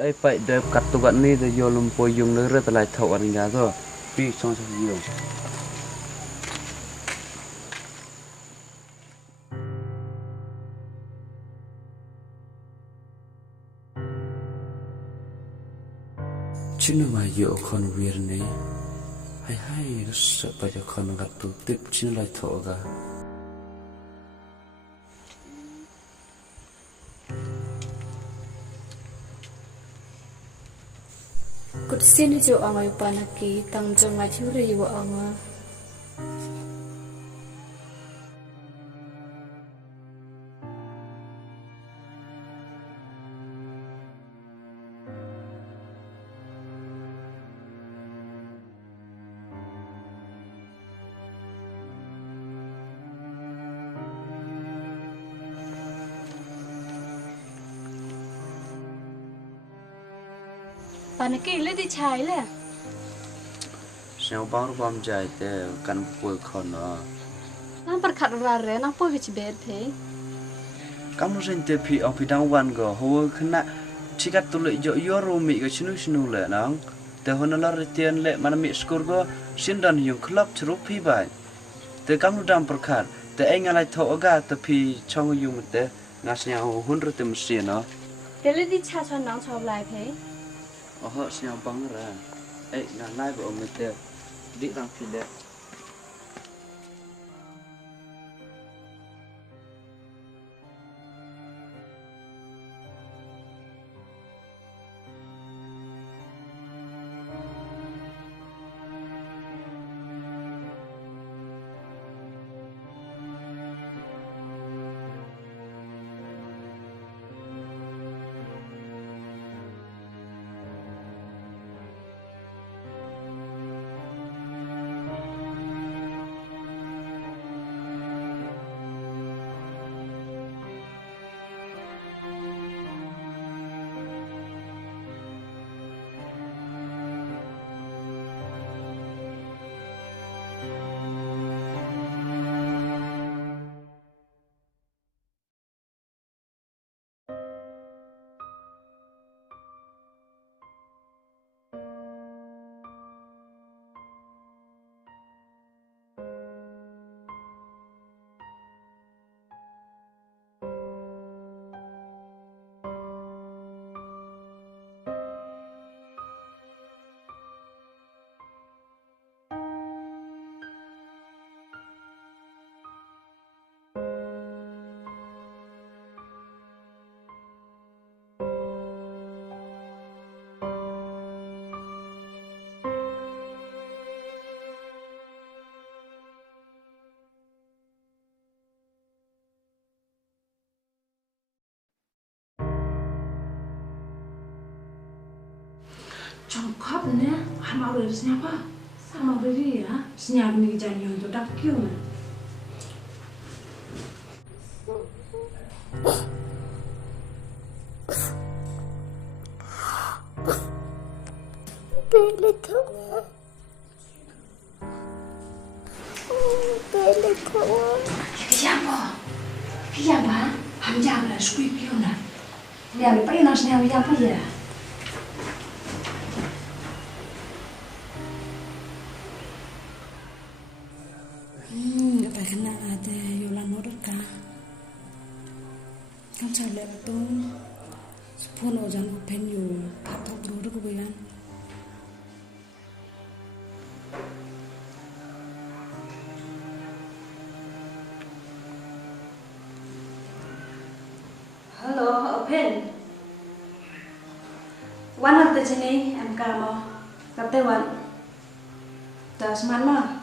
ไอ้ไปเดิบกัดตัวกันนี่จะโยลมปอยยุงเรื่องอะไรเท่าอันนี้ก็ปีช่องสักยงชินมาโยคนเวียนนี้ให้รู้สึกไปจากคนกัดตัวติดชินอะไรเท่ากันกุศลที่จะเอาไว้ปานักกีตั้งจังหวะที่เรียกว่าเอามาปานักกีเลือดที่ชายเลยเสียงบ้องรวมใจแต่กันป่วยคนเนาะน้ำประคัดราเรน้ำป่วยกิจเบ็ดเพย์กำลังเรียนเตพี่เอาพี่ดังวันก็หัวขณะที่กัดตัวเลยยอรูมีก็ชินุเลยน้องแต่คนนั้นเราเรียนเละมันมีสกอร์ก็สินดันยุงคลับชรุปพี่ไปแต่กำลังดำประคัดแต่เองอะไรเท่ากันแต่พี่ช่องยุงแต่งานเสียงหุ่นรถเต็มเสียเนาะเดี๋ยวเลือดที่ชาชนน้องชอบลายเพย์อ๋อเสียงบังระงานไล่แบบไม่เตะดิรังพี่เด็กCongkap ni, sama orang siapa? Sama beri ya, siapa ni jangan untuk dak kau ni. Pele kawa. Pele kawa. Siapa? Siapa? Hamzah lah, squid kau ni. Ni apa yang nak siapa siapa ya? Kena ada yolan order ka. Kan cale tu sepuluh orang open you patok dulu ke bulan. Hello open. One of the jenis em kamo. Kata one. Tas mana?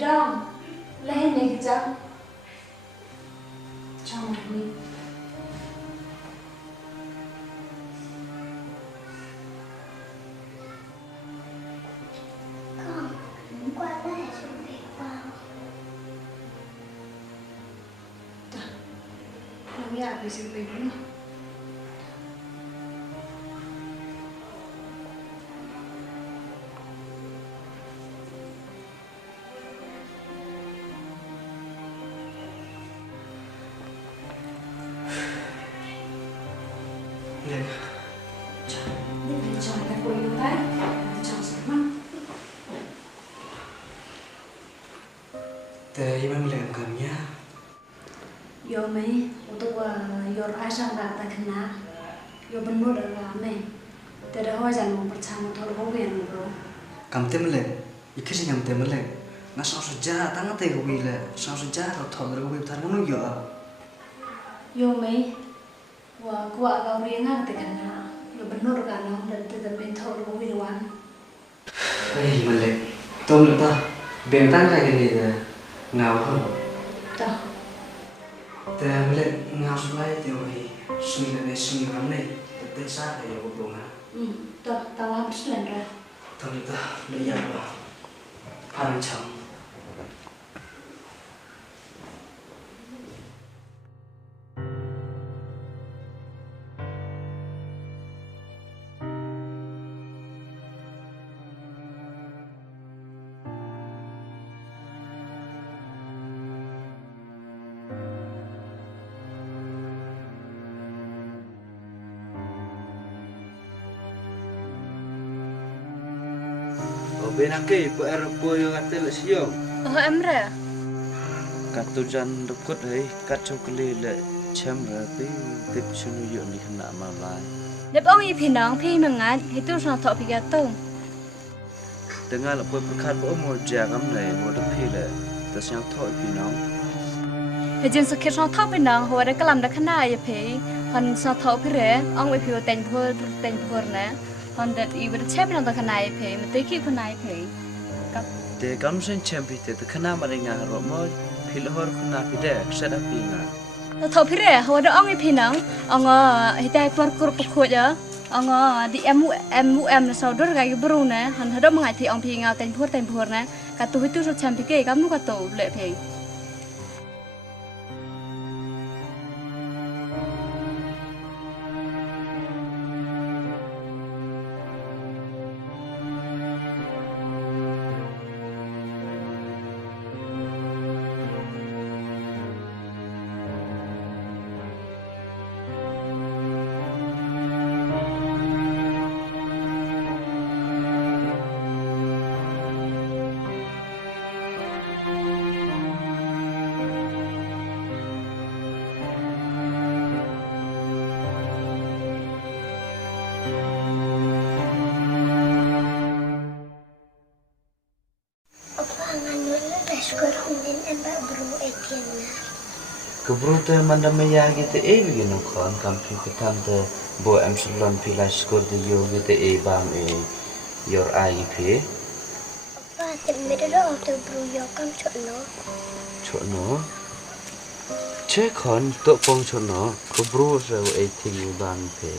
Dom, lên này cho mày đi. ya bisa pergi. Lek, Ini jangan tak boleh tak, jangan sama. teh imam lek kamnya. Yo mấy, tôi yo ai sang đã ta kena, yo bên mua được là mấy, từ đó hoa dàn một bát cháo một thau bông biển rồi. Kam teh melek, ikut sih kam teh melek. Nggak sang sejarah, tangan teh gue le, sang sejarah atau thol dari gue tar ngono yo. Yo mấy, và qua gạo riêng ngang từ kena, yo bên mua được cả nó, đến từ bên thau bông biển rồi. Eh melek, tôm nữa ta, bentang kayak gini deh, ngau hơn. Đó, Teh melek ngau sulai teh gue, sunyi ram nih, teh sah kayak gue bunga. đó, tao làm rất là rồi. Tôm nữa ta, lấy yang lah, parang chang. Bên ake po aeropo yo ate le siyo. Em ra. Katu jan dekut hei kat chokli le chem ra pi tip chunu yo ni khna ma lai. Nếu ông y phi nong phi mà ngán, thì tôi sang thọ phi gà tông. Dengar le po perkat po mo jagam le mo de pi le ta sang thoi pi nong. Thì dân sự kiện sang thọ phi nong, hoa đã làm đã khăn ai phi, hắn sang thọ phi rẻ, ông y phi tên phur nè, hắn đã y vật chép nong ta khăn ai phi, mà tới khi khăn ai phi. Te kam sen chem pi te khna ma ringa ro mo pi le hor khna pi de set up pi nga. Thọ phi rẻ, hoa đã ông y phi nong, ông hi tay phur kur khôi giờ. Ông đi em là sau đó cái bro nè, hắn đó mà ngày thì ông phi ngào tên phur nè, cả tôi tôi số chém phi cái cắm cả tổ lệ phi. Kebru te mandam ya gitu begini kan kampi ketam te bo em sulon pila skor de yo gitu bam your ai pi. Ba tem mede lo te bru yo kam Chono. Che kon to pong chono kebru se thing bam pi.